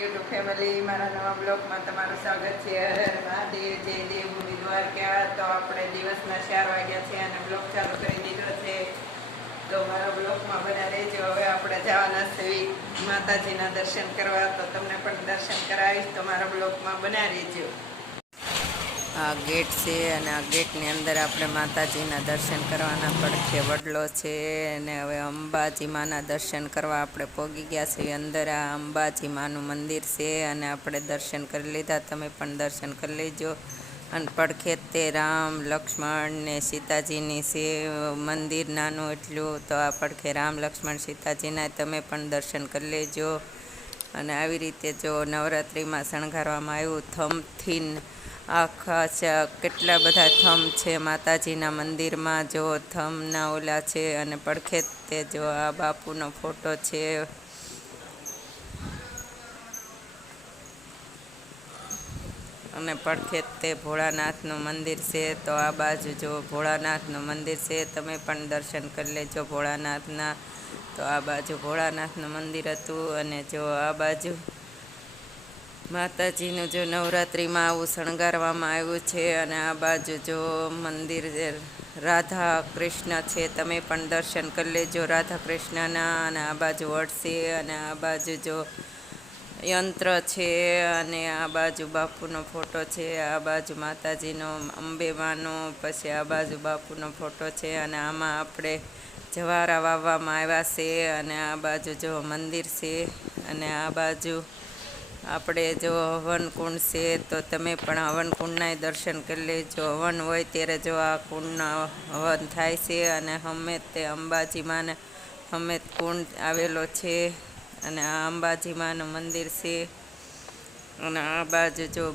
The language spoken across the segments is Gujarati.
યુટ્યુબ ફેમિલી, મારા નવા બ્લોગમાં તમારું સ્વાગત છે. હર હર મહાદેવ, જય દેવભૂમિ દ્વારકા. તો આપણે દિવસના 4 વાગ્યા છે અને બ્લોગ ચાલુ કરી દીધો છે. તો મારા બ્લોગમાં બધા રહેજો. હવે આપણે જવાના છે માતાજીના દર્શન કરવા, તો તમને પણ દર્શન કરાવીશ, તો મારા બ્લોગમાં બના રહેજો. આ ગેટ છે અને આ ગેટની અંદર આપણે માતાજીના દર્શન કરવાના. પડખે વડલો છે અને હવે અંબાજી માના દર્શન કરવા આપણે પહોંચી ગયા છીએ અંદર. આ અંબાજી માનું મંદિર છે અને આપણે દર્શન કરી લીધા, તમે પણ દર્શન કરી લેજો. અને પડખે તે રામ લક્ષ્મણ ને સીતાજીની છે મંદિર નાનું એટલું, તો આ પડખે રામ લક્ષ્મણ સીતાજીના તમે પણ દર્શન કરી લેજો. અને આવી રીતે જો નવરાત્રિમાં શણગારવામાં આવ્યું થમથી, આખા કેટલા બધા થમ છે માતાજીના મંદિરમાં. જો થમના ઓલા છે અને પડખે તે જો આ બાપુનો ફોટો છે. અને પડખે તે ભોળાનાથનું મંદિર છે. તો આ બાજુ જો ભોળાનાથનું મંદિર છે, તમે પણ દર્શન કરી લેજો ભોળાનાથના. તો આ બાજુ ભોળાનાથનું મંદિર હતું અને જો આ બાજુ માતાજીનું જો નવરાત્રિમાં આવું શણગારવામાં આવ્યું છે. અને આ બાજુ જો મંદિર રાધા કૃષ્ણ છે, તમે પણ દર્શન કરી લેજો રાધા કૃષ્ણના. અને આ બાજુ વડ છે અને આ બાજુ જો યંત્ર છે અને આ બાજુ બાપુનો ફોટો છે. આ બાજુ માતાજીનો અંબેમાનો, પછી આ બાજુ બાપુનો ફોટો છે. અને આમાં આપણે જવારા વાવવામાં આવ્યા છે અને આ બાજુ જો મંદિર છે. અને આ બાજુ આપણે જો હવનકુંડ છે, તો તમે પણ હવનકુંડના દર્શન કરી લેજો. હવન હોય ત્યારે જો આ કુંડના હવન થાય છે. અને હમે તે અંબાજી માને હમે કુંડ આવેલો છે અને આ અંબાજી માનું મંદિર છે. અને આ બાજુ જો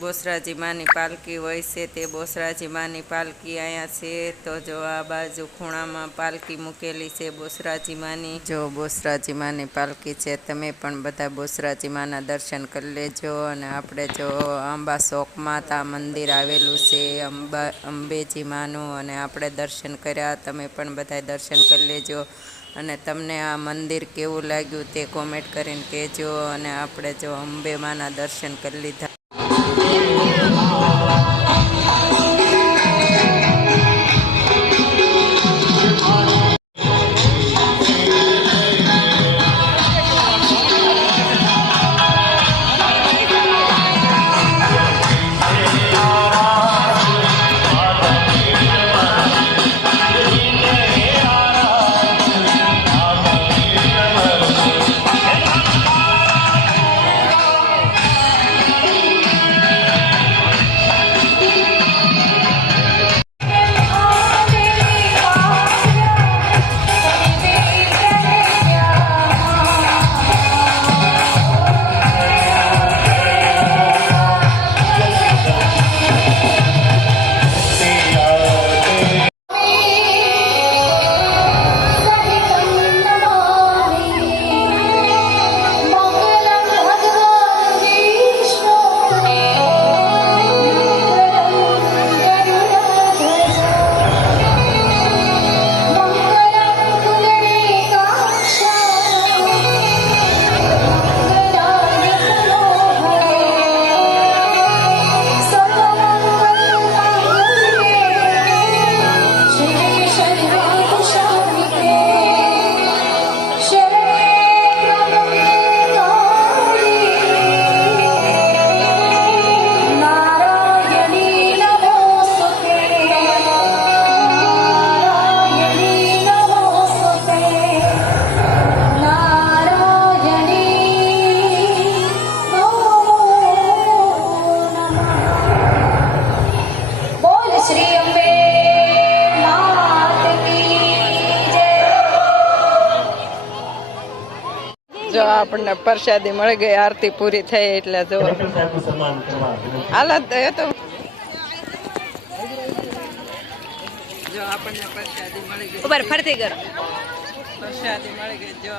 બોસરાજી માની પાલકી હોય છે, તે બોસરાજી માની પાલકી અહીંયા છે. તો જો આ બાજુ ખૂણામાં પાલકી મૂકેલી છે બોસરાજી માની. જો બોસરાજી માની પાલકી છે, તમે પણ બધા બોસરાજી માના દર્શન કરી લેજો. અને આપણે જો આંબા ચોકમાં તા મંદિર આવેલું છે અંબેજી માનું, અને આપણે દર્શન કર્યા, તમે પણ બધા દર્શન કરી લેજો. અને તમને આ મંદિર કેવું લાગ્યું તે કોમેન્ટ કરીને કહેજો. અને આપણે જો અંબે માના દર્શન કરી લીધા. જો આપણને પ્રસાદી મળી ગઈ, આરતી પૂરી થઈ એટલે જો હાલત એ તો જો આપણને પ્રસાદી મળી ગઈ. ઉપર ફરતી કરો, પ્રસાદી મળી ગઈ. જો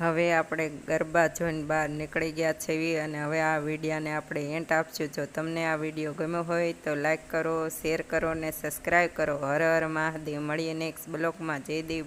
હવે આપણે ગરબા જોઈને બહાર નીકળી ગયા છીએ અને હવે આ વિડીયોને આપણે એન્ડ આપશું. જો તમને આ વિડીયો ગમ્યો હોય તો લાઈક કરો, શેર કરો ને સબસ્ક્રાઈબ કરો. હર હર મહાદેવ. મળીએ નેક્સ્ટ બ્લોગમાં. જય દેવ.